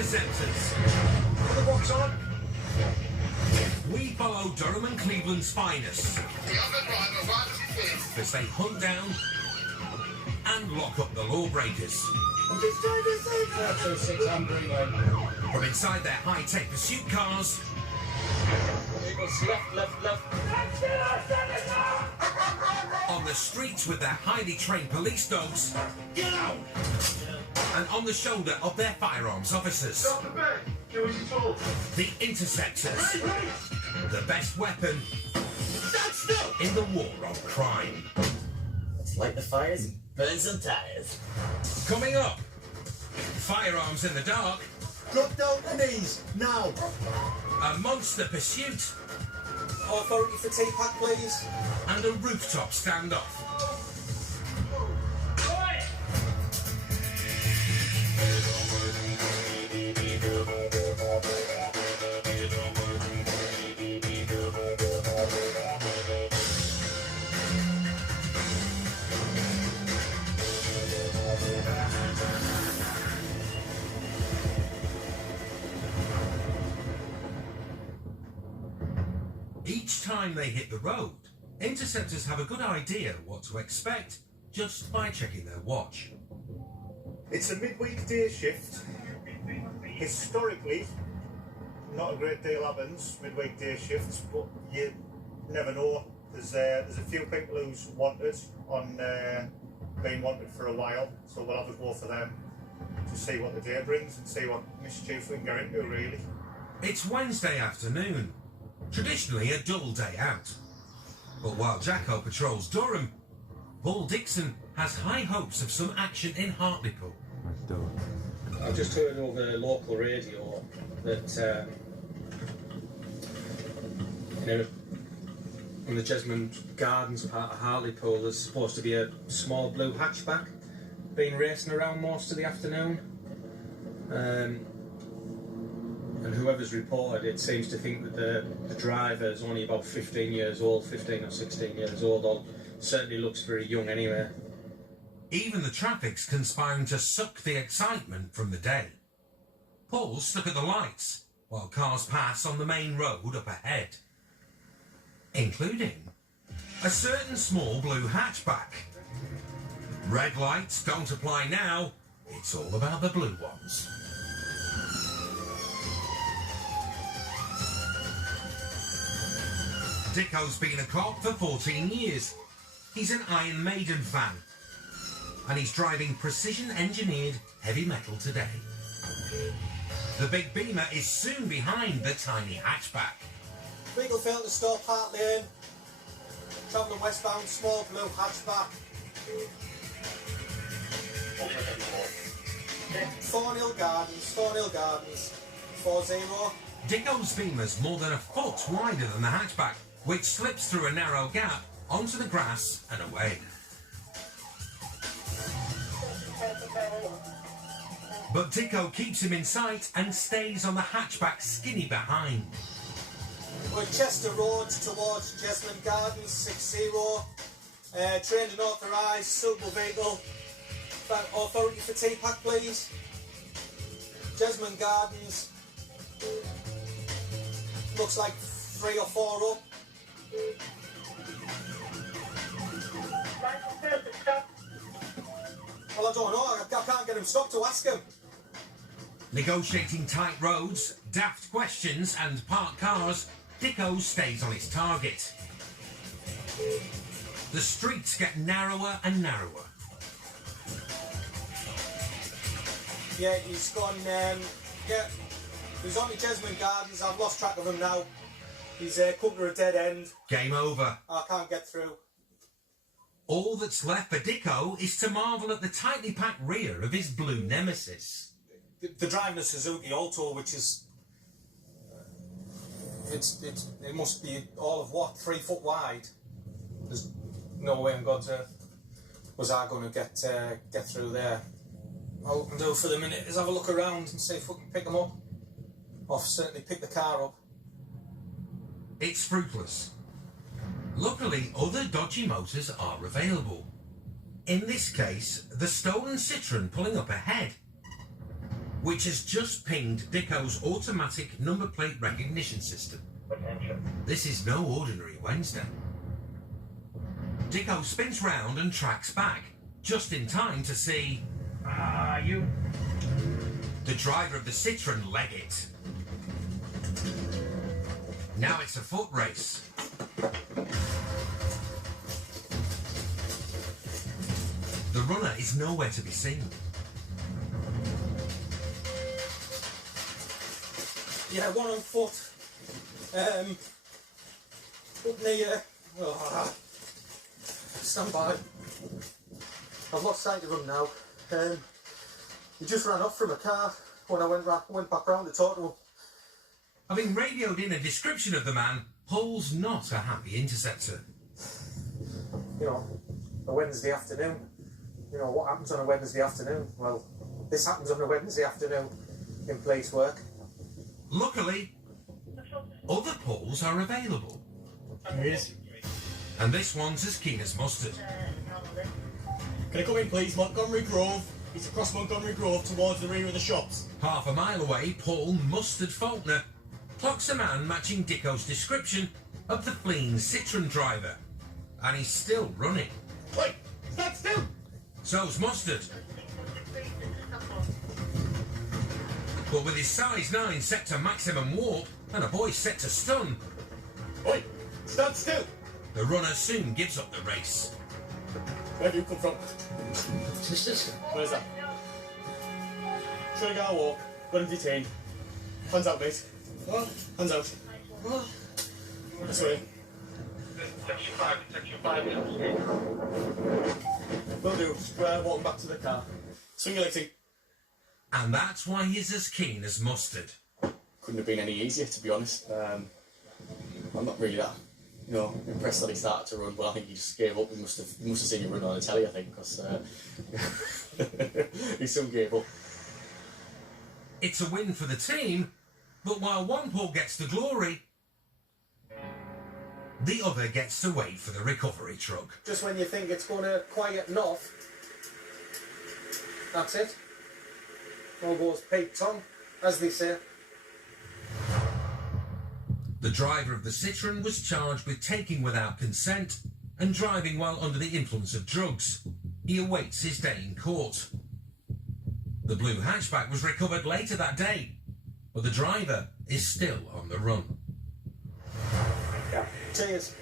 Interceptors. Put the box on. We follow Durham and Cleveland's finest as they hunt down and lock up the lawbreakers. I'm just trying to say 226 on Greenway. From inside their high-tech pursuit cars Eagles left. on the streets with their highly trained police dogs, get out. and on the shoulder of their firearms officers. Drop the bag. Give us your tools. The Interceptors, the best weapon Stand still. in the war on crime. Let's light the fires and burn some tires. Coming up, firearms in the dark, Drop down the knees now. a monster pursuit, Authority for TPAC, please. and a rooftop standoff. Each time they hit the road, interceptors have a good idea what to expect just by checking their watch. It's a midweek day shift. Historically, not a great deal happens midweek day shifts, but you never know. There's a few people who's wanted on been wanted for a while, so we'll have a go for them to see what the day brings and see what mischief we can get into, really. It's Wednesday afternoon, traditionally a dull day out. But while Jacko patrols Durham, Paul Dixon has high hopes of some action in Hartlepool. I've just heard over the local radio that in the Jesmond Gardens part of Hartlepool there's supposed to be a small blue hatchback been racing around most of the afternoon. And whoever's reported it seems to think that the driver is only about 15 years old, 15 or 16 years old, or certainly looks very young anyway. Even the traffic's conspiring to suck the excitement from the day. Paul's stuck at the lights while cars pass on the main road up ahead, including a certain small blue hatchback. Red lights don't apply now, it's all about the blue ones. Dicko's been a cop for 14 years. He's an Iron Maiden fan, and he's driving precision-engineered heavy metal today. The big Beamer is soon behind the tiny hatchback. Vehicle failed to stop, Hart Lane. Travelling westbound, small blue hatchback. Thornhill Gardens, 4-0. Dicko's Beamer's more than a foot wider than the hatchback, which slips through a narrow gap onto the grass and away. But Dicko keeps him in sight and stays on the hatchback skinny behind. We're Chester Road towards Jesmond Gardens, 6-0. Trained and authorised, suitable vehicle. Authority for TPAC, please. Jesmond Gardens. Looks like 3 or 4 up. Well, I don't know. I can't get him stopped to ask him. Negotiating tight roads, daft questions and parked cars, Dicko stays on his target. The streets get narrower and narrower. Yeah, he's gone, he's on to Jesmond Gardens. I've lost track of him now. He's come to a dead end. Game over. I can't get through. All that's left for Dicko is to marvel at the tightly packed rear of his blue nemesis. The driving a Suzuki Alto, which is it must be all of what, 3 foot wide. There's no way in God's earth was I going to get through there. All we can do for the minute is have a look around and see if we can pick them up, or certainly pick the car up. It's fruitless. Luckily, other dodgy motors are available. In this case, the stolen Citroën pulling up ahead. which has just pinged Dicko's automatic number plate recognition system. This is no ordinary Wednesday. Dicko spins round and tracks back, just in time to see... you... The driver of the Citroën leg it. Now it's a foot race. The runner is nowhere to be seen. Yeah, one on foot. Up near... stand by. I've lost sight of him now. He just ran off from a car when I went back round to talk to him. Having radioed in a description of the man, Paul's not a happy interceptor. You know, a Wednesday afternoon. You know, what happens on a Wednesday afternoon? Well, this happens on a Wednesday afternoon in place work. Luckily, other Pauls are available. Here he is. And this one's as keen as mustard. Can I come in, please? Montgomery Grove. It's across Montgomery Grove towards the rear of the shops. Half a mile away, Paul Mustard Faulkner clocks a man matching Dicko's description of the fleeing Citroën driver. And he's still running. Wait! Stand still! So's Mustard. But with his size 9 set to maximum warp and a voice set to stun, Wait! Stand still! the runner soon gives up the race. Where do you come from? Where's that? Trying to go walk. Got him detained. Hands out, mate. What? Hands out. What? This way. Section 5. Will do. Walk him back to the car. Swing your legs in. And that's why he's as keen as mustard. Couldn't have been any easier, to be honest. I'm not really that, impressed that he started to run, but I think he just gave up. He must have seen him run on the telly, I think, because he soon gave up. It's a win for the team, but while one Paul gets the glory, the other gets to wait for the recovery truck. Just when you think it's going to quieten off, that's it. All goes pipes on, as they say. The driver of the Citroën was charged with taking without consent and driving while under the influence of drugs. He awaits his day in court. The blue hatchback was recovered later that day, but the driver is still on the run. Yeah. Cheers.